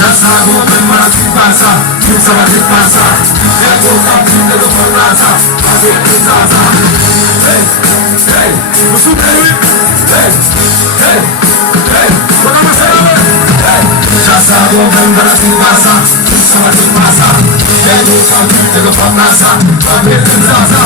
Já sabe o que mais se passa, que só vai se passar. É boca pinta do fantasma, fazer que casa. O supremo, já sabe o que mais se passa, que só vai se passar. É boca pinta do fantasma, fazer que casa.